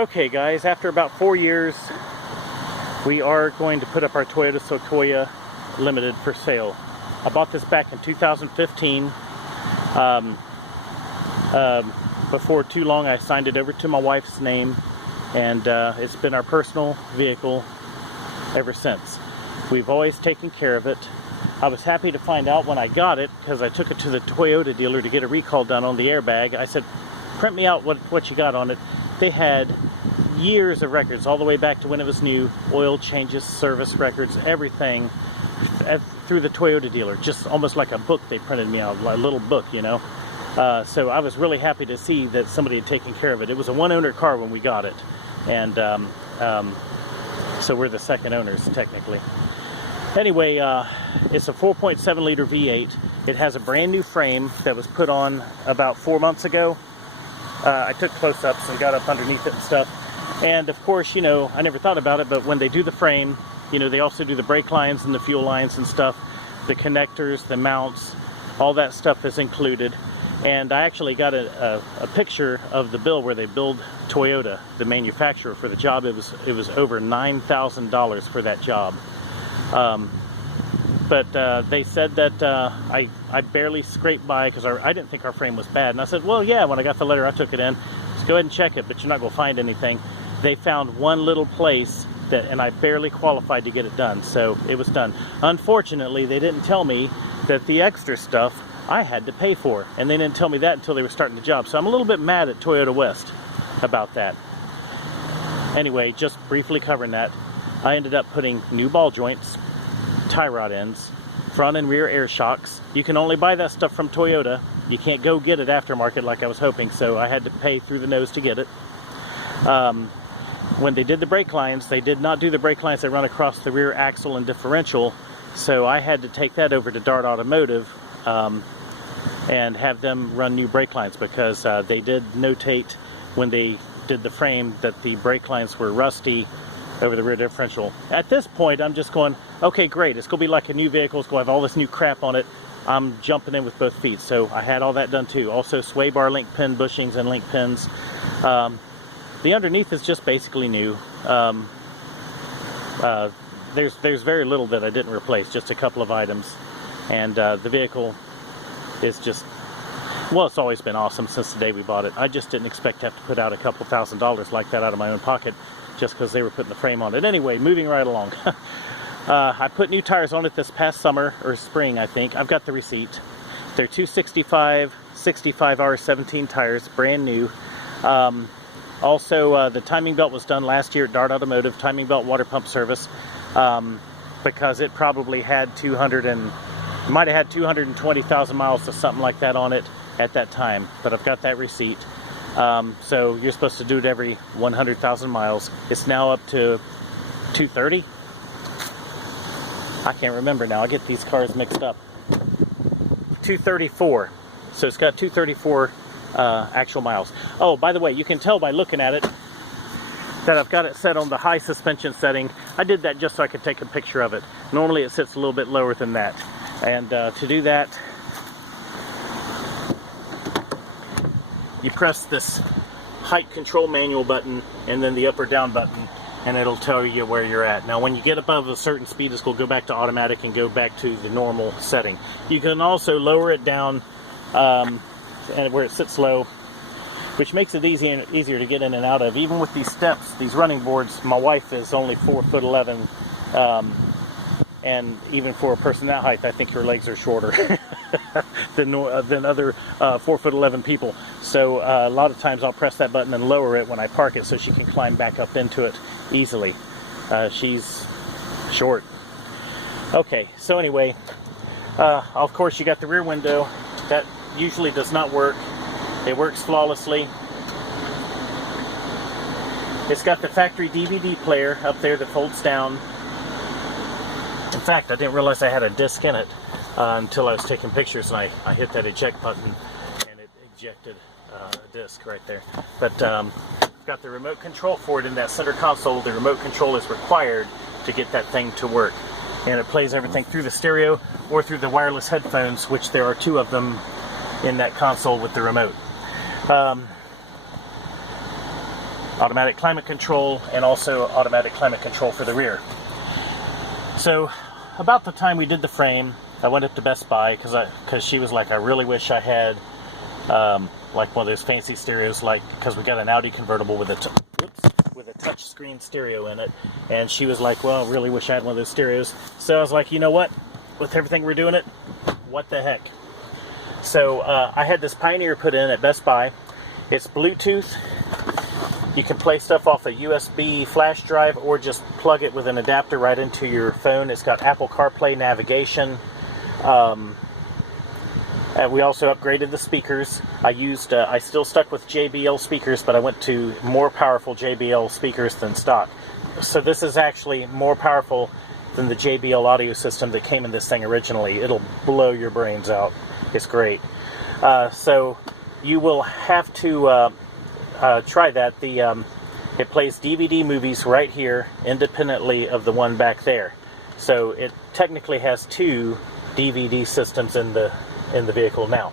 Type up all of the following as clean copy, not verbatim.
Okay guys, after about 4 years, we are going to put up our Toyota Sequoia Limited for sale. I bought this back in 2015. Before too long, I signed it over to my wife's name, and it's been our personal vehicle ever since. We've always taken care of it. I was happy to find out when I got it, because I took it to the Toyota dealer to get a recall done on the airbag. I said, print me out what you got on it. They had years of records, all the way back to when it was new, oil changes, service records, everything through the Toyota dealer, just almost like a book they printed me out, like a little book, you know. So I was really happy to see that somebody had taken care of it. It was a one-owner car when we got it, and so we're the second owners technically. Anyway, it's a 4.7 liter V8. It has a brand new frame that was put on about 4 months ago. I took close-ups and got up underneath it and stuff. And of course, you know, I never thought about it, but when they do the frame, you know, they also do the brake lines and the fuel lines and stuff, the connectors, the mounts, all that stuff is included. And I actually got a picture of the bill where they billed Toyota, the manufacturer, for the job. It was over $9,000 for that job. But they said that I barely scraped by, because I didn't think our frame was bad. And I said, well, yeah, when I got the letter, I took it in. Just go ahead and check it, but you're not going to find anything. They found one little place, and I barely qualified to get it done, so it was done. Unfortunately, they didn't tell me that the extra stuff I had to pay for, and they didn't tell me that until they were starting the job. So I'm a little bit mad at Toyota West about that. Anyway, just briefly covering that, I ended up putting new ball joints, tie rod ends, front and rear air shocks. You can only buy that stuff from Toyota. You can't go get it aftermarket like I was hoping, so I had to pay through the nose to get it. When they did the brake lines, they did not do the brake lines that run across the rear axle and differential, so I had to take that over to Dart Automotive and have them run new brake lines, because they did notate when they did the frame that the brake lines were rusty over the rear differential. At this point, I'm just going, okay, great, it's going to be like a new vehicle, it's going to have all this new crap on it. I'm jumping in with both feet, so I had all that done too. Also, sway bar link pin bushings and link pins. The underneath is just basically new. There's very little that I didn't replace, just a couple of items. And the vehicle is just, well, it's always been awesome since the day we bought it. I just didn't expect to have to put out a couple $1,000s like that out of my own pocket, just because they were putting the frame on it. Anyway, moving right along. I put new tires on it this past summer, or spring, I think. I've got the receipt. They're 265 65R17 tires, brand new. Also, the timing belt was done last year at Dart Automotive, timing belt water pump service, because it probably had might have had 220,000 miles or something like that on it at that time, but I've got that receipt. So you're supposed to do it every 100,000 miles. It's now up to 230. I can't remember now. I get these cars mixed up. 234. So it's got 234 actual miles. Oh, by the way, you can tell by looking at it that I've got it set on the high suspension setting. I did that just so I could take a picture of it. Normally it sits a little bit lower than that. And to do that, you press this height control manual button and then the up or down button, and it'll tell you where you're at. Now when you get above a certain speed, it's going to go back to automatic and go back to the normal setting. You can also lower it down and where it sits low, which makes it easier to get in and out of. Even with these steps, these running boards, my wife is only 4'11", and even for a person that height, I think her legs are shorter than other 4'11" people. So a lot of times I'll press that button and lower it when I park it so she can climb back up into it easily. She's short. Okay, so anyway, of course you got the rear window. That usually does not work. It works flawlessly. It's got the factory DVD player up there that folds down. In fact, I didn't realize I had a disc in it until I was taking pictures, and I hit that eject button and it ejected a disc right there. But got the remote control for it in that center console. The remote control is required to get that thing to work, and it plays everything through the stereo or through the wireless headphones, which there are 2 of them in that console with the remote. automatic climate control, and also automatic climate control for the rear. So about the time we did the frame, I went up to Best Buy because she was like, I really wish I had like one of those fancy stereos, like, because we got an Audi convertible with a touch screen stereo in it, and she was like, well, I really wish I had one of those stereos. So I was like, you know what, with everything we're doing it, what the heck. So I had this Pioneer put in at Best Buy. It's Bluetooth. You can play stuff off a USB flash drive or just plug it with an adapter right into your phone. It's got Apple CarPlay navigation. We also upgraded the speakers. I still stuck with JBL speakers, but I went to more powerful JBL speakers than stock. So this is actually more powerful than the JBL audio system that came in this thing originally. It'll blow your brains out. It's great. So you will have to try that. It plays DVD movies right here, independently of the one back there. So it technically has two DVD systems in the vehicle now.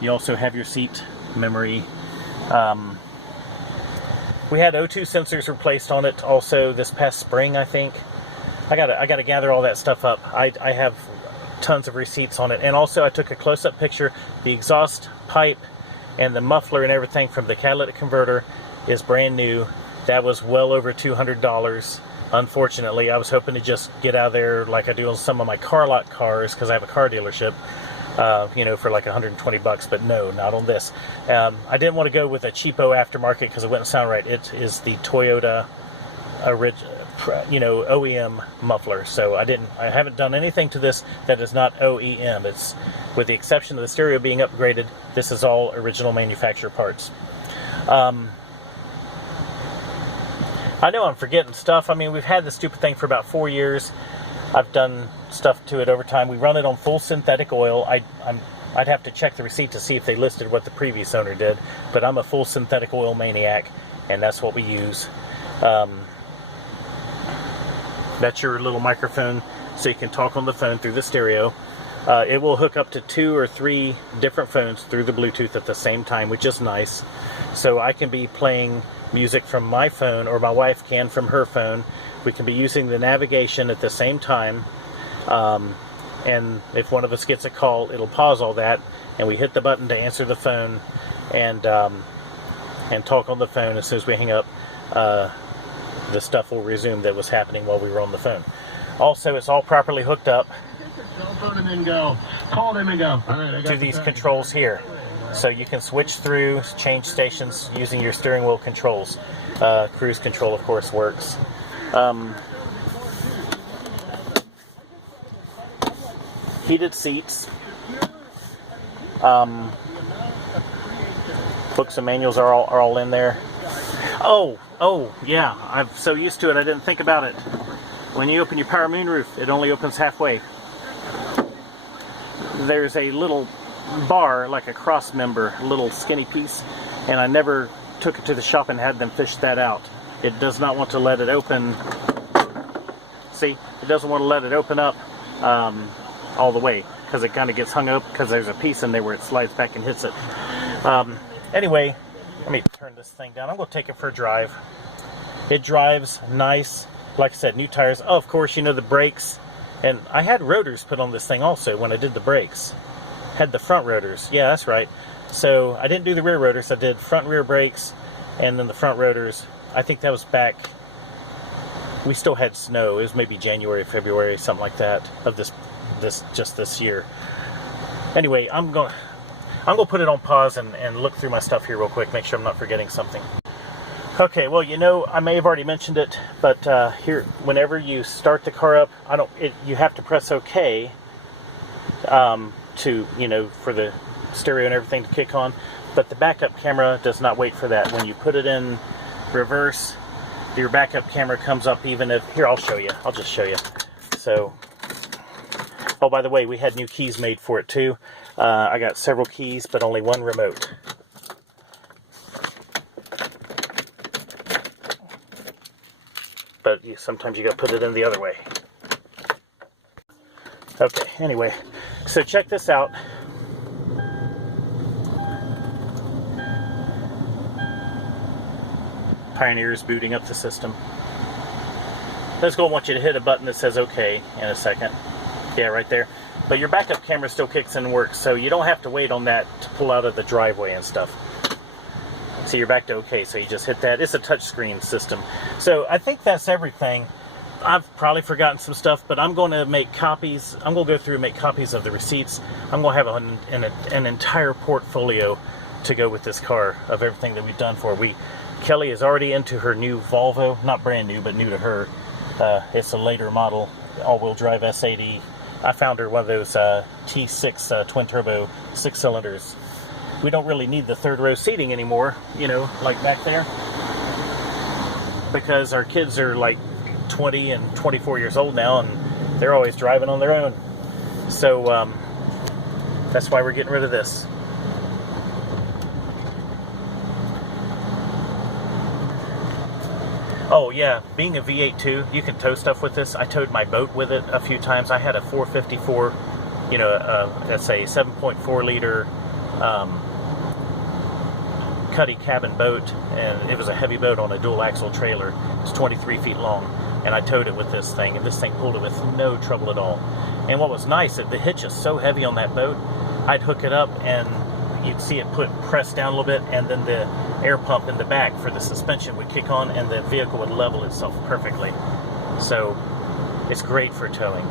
You also have your seat memory. We had O2 sensors replaced on it also this past spring, I think. I gotta gather all that stuff up. I have tons of receipts on it, and also I took a close-up picture. The exhaust pipe and the muffler and everything from the catalytic converter is brand new. That was well over $200. Unfortunately, I was hoping to just get out of there like I do on some of my car lot cars, because I have a car dealership, you know, for like 120 bucks, but no, not on this. I didn't want to go with a cheapo aftermarket because it wouldn't sound right. It is the Toyota OEM muffler. So I haven't done anything to this that is not OEM. It's, with the exception of the stereo being upgraded, this is all original manufacturer parts. I know I'm forgetting stuff. I mean, we've had this stupid thing for about 4 years. I've done stuff to it over time. We run it on full synthetic oil. I'd have to check the receipt to see if they listed what the previous owner did, but I'm a full synthetic oil maniac, and that's what we use. That's your little microphone, so you can talk on the phone through the stereo. It will hook up to 2 or 3 different phones through the Bluetooth at the same time, which is nice. So I can be playing music from my phone, or my wife can from her phone. We can be using the navigation at the same time, and if one of us gets a call, it'll pause all that, and we hit the button to answer the phone, and talk on the phone. As soon as we hang up, the stuff will resume that was happening while we were on the phone. Also, it's all properly hooked up to these controls here. So you can switch through, change stations using your steering wheel controls. Cruise control, of course, works. Heated seats. Books and manuals are all in there. Oh, yeah, I'm so used to it, I didn't think about it. When you open your power moonroof, it only opens halfway. There's a little bar, like a cross member, a little skinny piece, and I never took it to the shop and had them fish that out. It does not want to let it open. See, it doesn't want to let it open up all the way, because it kind of gets hung up, because there's a piece in there where it slides back and hits it. Anyway, let me turn this thing down. I'm going to take it for a drive. It drives nice. Like I said, new tires. Oh, of course, you know, the brakes. And I had rotors put on this thing also when I did the brakes. Had the front rotors. Yeah, that's right. So I didn't do the rear rotors. I did front and rear brakes, and then the front rotors. I think that was back. We still had snow. It was maybe January, February, something like that of this year. Anyway, I'm gonna put it on pause and look through my stuff here real quick, make sure I'm not forgetting something. Okay, well, you know, I may have already mentioned it, but here, whenever you start the car up, you have to press OK to, you know, for the stereo and everything to kick on. But the backup camera does not wait for that. When you put it in reverse, your backup camera comes up even if, here, I'll show you. I'll just show you. So, oh, by the way, we had new keys made for it too. I got several keys, but only one remote. But sometimes you got to put it in the other way. Okay, anyway, so check this out. Pioneer's booting up the system. Let's go. I want you to hit a button that says OK in a second. Yeah, right there. But your backup camera still kicks in and works, so you don't have to wait on that to pull out of the driveway and stuff. So you're back to OK, so you just hit that. It's a touchscreen system. So I think that's everything. I've probably forgotten some stuff, but I'm going to make copies. I'm going to go through and make copies of the receipts. I'm going to have an entire portfolio to go with this car of everything that we've done for her. Kelly is already into her new Volvo, not brand new, but new to her. It's a later model, all-wheel drive S80. I found her one of those T6 twin-turbo 6 cylinders. We don't really need the third row seating anymore, you know, like back there, because our kids are like 20 and 24 years old now, and they're always driving on their own. So that's why we're getting rid of this. Oh yeah, being a V8 too, you can tow stuff with this. I towed my boat with it a few times. I had a 454, you know, that's a 7.4 liter cuddy cabin boat, and it was a heavy boat on a dual axle trailer. It's 23 feet long, and I towed it with this thing, and this thing pulled it with no trouble at all. And what was nice, the hitch is so heavy on that boat, I'd hook it up and you'd see it press down a little bit, and then the air pump in the back for the suspension would kick on, and the vehicle would level itself perfectly. So it's great for towing.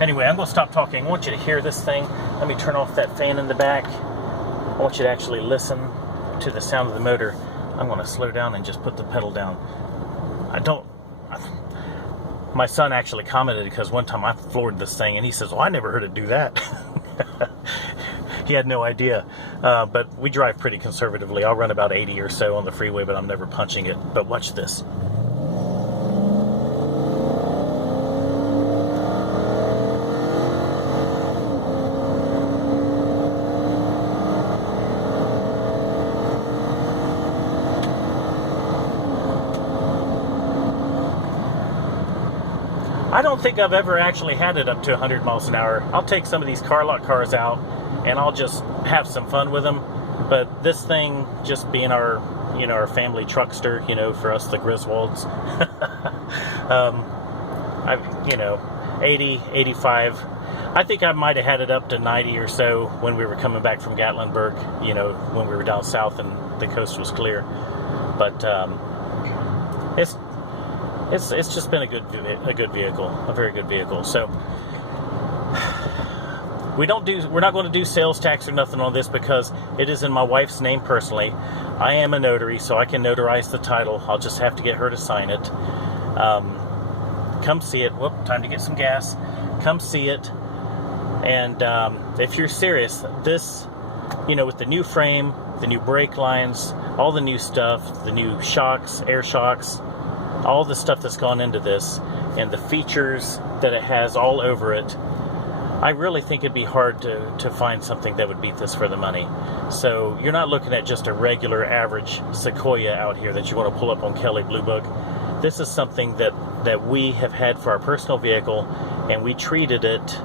Anyway, I'm going to stop talking. I want you to hear this thing. Let me turn off that fan in the back. I want you to actually listen to the sound of the motor. I'm going to slow down and just put the pedal down. My son actually commented, because one time I floored this thing, and he says, "Well, I never heard it do that." He had no idea. But we drive pretty conservatively. I'll run about 80 or so on the freeway, but I'm never punching it. But watch this. I don't think I've ever actually had it up to 100 miles an hour. I'll take some of these car lot cars out and I'll just have some fun with them. But this thing, just being our, you know, our family truckster, you know, for us, the Griswolds, you know, 80, 85. I think I might have had it up to 90 or so when we were coming back from Gatlinburg, you know, when we were down south and the coast was clear. But it's just been a good vehicle, a very good vehicle. So we're not going to do sales tax or nothing on this, because it is in my wife's name personally. I am a notary, so I can notarize the title. I'll just have to get her to sign it. Come see it. Whoop, time to get some gas. Come see it. And if you're serious, this, you know, with the new frame, the new brake lines, all the new stuff, the new shocks, air shocks, all the stuff that's gone into this, and the features that it has all over it, I really think it'd be hard to find something that would beat this for the money. So you're not looking at just a regular average Sequoia out here that you want to pull up on Kelley Blue Book. This is something that we have had for our personal vehicle, and we treated it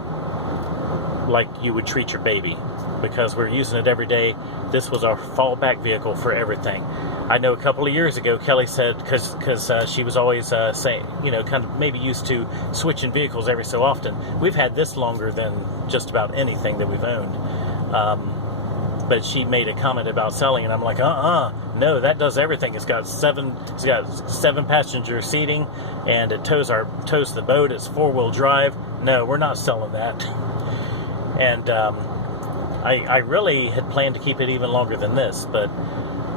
like you would treat your baby, because we're using it every day. This was our fallback vehicle for everything. I know a couple of years ago, Kelly said, because she was always saying, you know, kind of maybe used to switching vehicles every so often. We've had this longer than just about anything that we've owned. But she made a comment about selling, and I'm like, no, that does everything. It's got seven passenger seating, and it tows the boat. It's 4-wheel drive. No, we're not selling that. And I really had planned to keep it even longer than this, but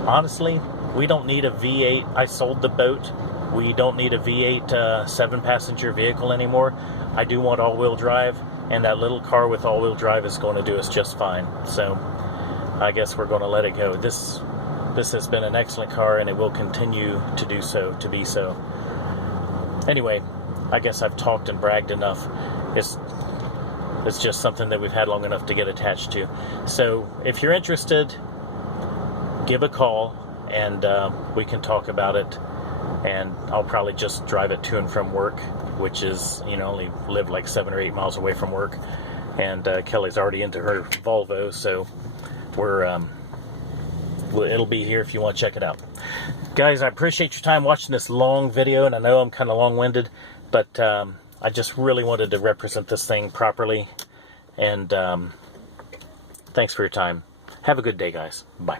honestly, we don't need a V8. I sold the boat. We don't need a V8 7-passenger vehicle anymore. I do want all-wheel drive, and that little car with all-wheel drive is going to do us just fine. So I guess we're going to let it go. This has been an excellent car, and it will continue to do so, to be so. Anyway, I guess I've talked and bragged enough. It's just something that we've had long enough to get attached to. So if you're interested, give a call, and we can talk about it. And I'll probably just drive it to and from work, which is, you know, only live like 7 or 8 miles away from work. And Kelly's already into her Volvo, so it'll be here if you want to check it out. Guys, I appreciate your time watching this long video, and I know I'm kind of long-winded, but I just really wanted to represent this thing properly, and thanks for your time. Have a good day, guys. Bye.